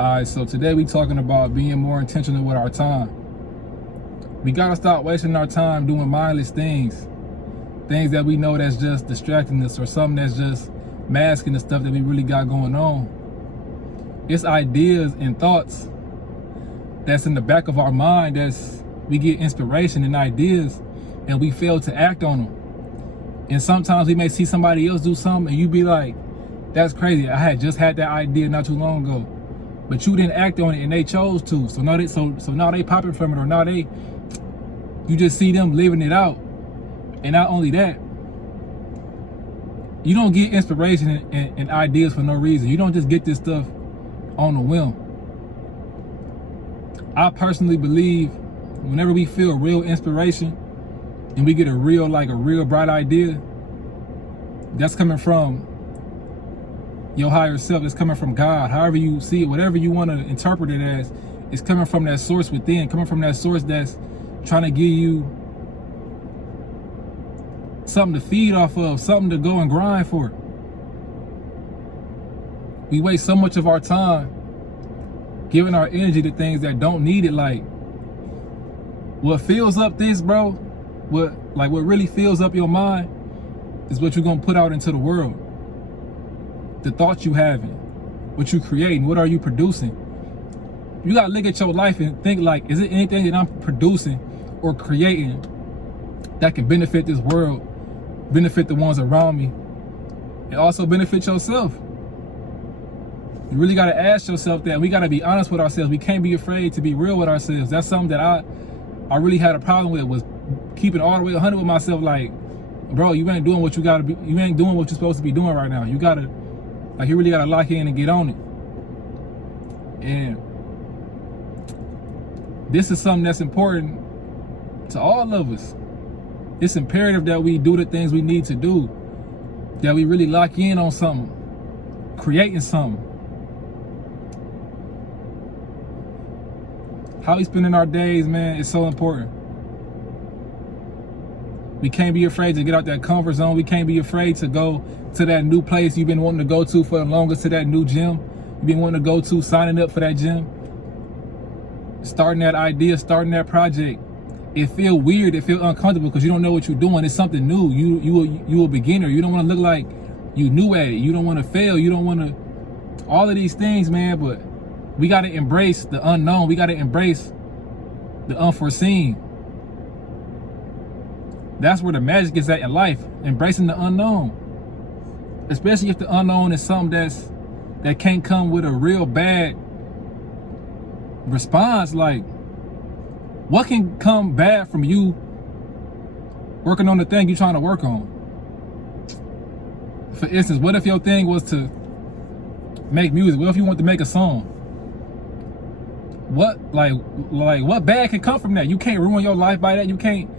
Alright, so today we talking about being more intentional with our time. We gotta stop wasting our time doing mindless things. Things that we know that's just distracting us, or something that's just masking the stuff that we really got going on. It's ideas and thoughts that's in the back of our mind we get inspiration and ideas and we fail to act on them. And sometimes we may see somebody else do something and you be like, that's crazy. I had just had that idea not too long ago. But you didn't act on it and they chose to. So now they popping from it, or you just see them living it out. And not only that, you don't get inspiration and ideas for no reason. You don't just get this stuff on a whim. I personally believe whenever we feel real inspiration and we get a real bright idea, that's coming from your higher self. It's coming from God. However you see it, whatever you want to interpret it as, it's coming from that source within, coming from that source that's trying to give you something to feed off of, something to go and grind for. We waste so much of our time giving our energy to things that don't need it. Like, what fills up this, bro, what really fills up your mind is what you're gonna put out into the world. The thoughts you having, what you creating, what are you producing? You gotta look at your life and think, like, is it anything that I'm producing or creating that can benefit this world, benefit the ones around me, and also benefit yourself? You really gotta ask yourself that. We gotta be honest with ourselves. We can't be afraid to be real with ourselves. That's something that I really had a problem with, was keeping all the way 100 with myself. Like, bro, you ain't doing what you gotta be. You ain't doing what you're supposed to be doing right now. You really gotta lock in and get on it. And this is something that's important to all of us. It's imperative that we do the things we need to do, that we really lock in on something, creating something. How we spending our days, man, is so important. We can't be afraid to get out that comfort zone. We can't be afraid to go to that new place you've been wanting to go to for the longest, to that new gym you've been wanting to go to, signing up for that gym, starting that idea, starting that project. It feel weird, it feel uncomfortable because you don't know what you're doing. It's something new. You a beginner. You don't want to look like you new at it. You don't want to fail. You don't want to, all of these things, man. But we got to embrace the unknown. We got to embrace the unforeseen. That's where the magic is at in life, embracing the unknown. Especially if the unknown is something that can't come with a real bad response. Like, what can come bad from you working on the thing you're trying to work on? For instance, what if your thing was to make music? What if you want to make a song? What bad can come from that? You can't ruin your life by that. You can't.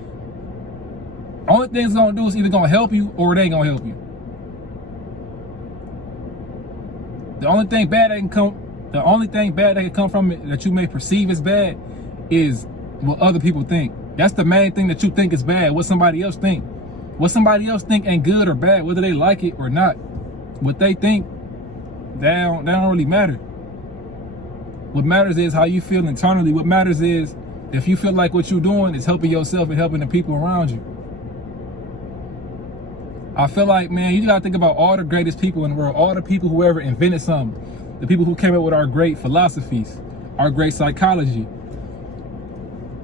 Only thing it's gonna do is either gonna help you or it ain't gonna help you. The only thing bad that can come from it that you may perceive as bad is what other people think. That's the main thing that you think is bad. What somebody else think. What somebody else think ain't good or bad, whether they like it or not. What they think, that don't really matter. What matters is how you feel internally. What matters is if you feel like what you're doing is helping yourself and helping the people around you. I feel like, man, you gotta think about all the greatest people in the world, all the people who ever invented something, the people who came up with our great philosophies, our great psychology.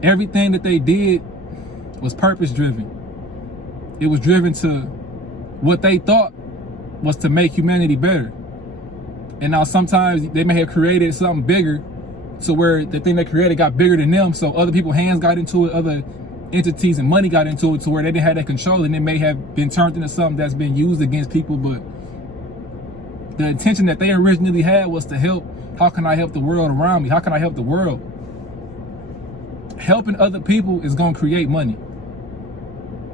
Everything that they did was purpose driven. It was driven to what they thought was to make humanity better. And now sometimes they may have created something bigger to where the thing they created got bigger than them. So other people's hands got into it, other entities and money got into it to where they didn't have that control, and it may have been turned into something that's been used against people. But the intention that they originally had was to help. How can I help the world around me? How can I help the world? Helping other people is gonna create money.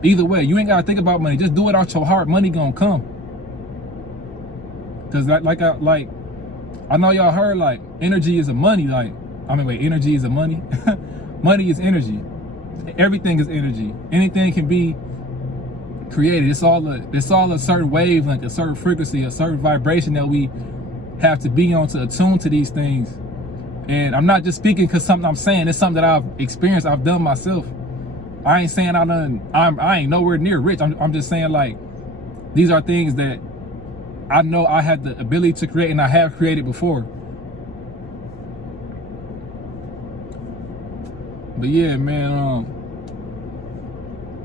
Either way, you ain't gotta think about money. Just do it out your heart. Money gonna come. Cause I know y'all heard, like, energy is a money. Energy is a money. Money is energy. Everything is energy. Anything can be created. It's all a certain wavelength, a certain frequency, a certain vibration that we have to be on to attune to these things And I'm not just speaking because something I'm saying, it's something that I've experienced, I've done myself. I ain't saying I ain't nowhere near rich. I'm just saying, like, these are things that I know I had the ability to create and I have created before. But yeah, man,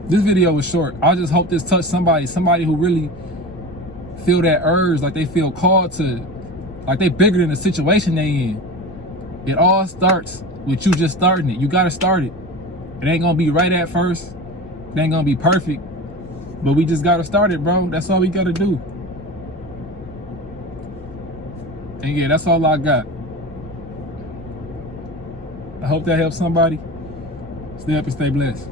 this video was short. I just hope this touched somebody who really feel that urge, like they feel called to, like they bigger than the situation they in. It all starts with you just starting it. You gotta start it. It ain't gonna be right at first. It ain't gonna be perfect. But we just gotta start it, bro. That's all we gotta do. And yeah, that's all I got. I hope that helps somebody. Stay up and stay blessed.